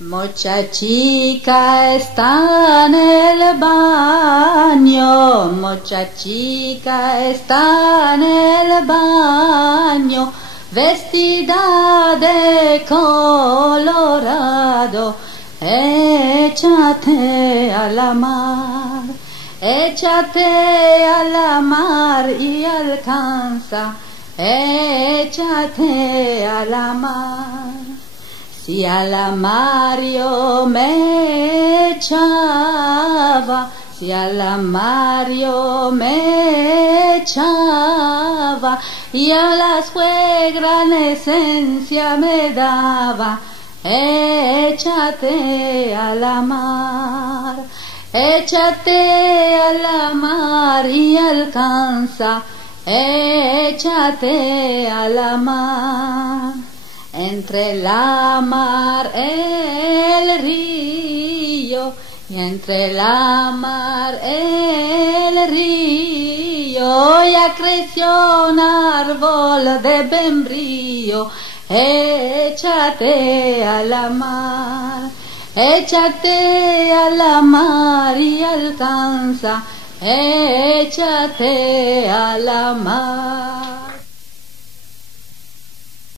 Mucha chica está en el baño, mucha chica está en el baño, vestida de colorado. Échate a la mar, échate a la mar y alcanza, échate a la mar. Si a la mar yo me echaba, si a la mar yo me echaba, y a la suegra en esencia me daba, échate a la mar, échate a la mar y alcanza, échate a la mar. Entre la mar el río, y entre la mar el río, ya creció un árbol de bembrío. Échate a la mar, échate a la mar y alcanza, échate a la mar.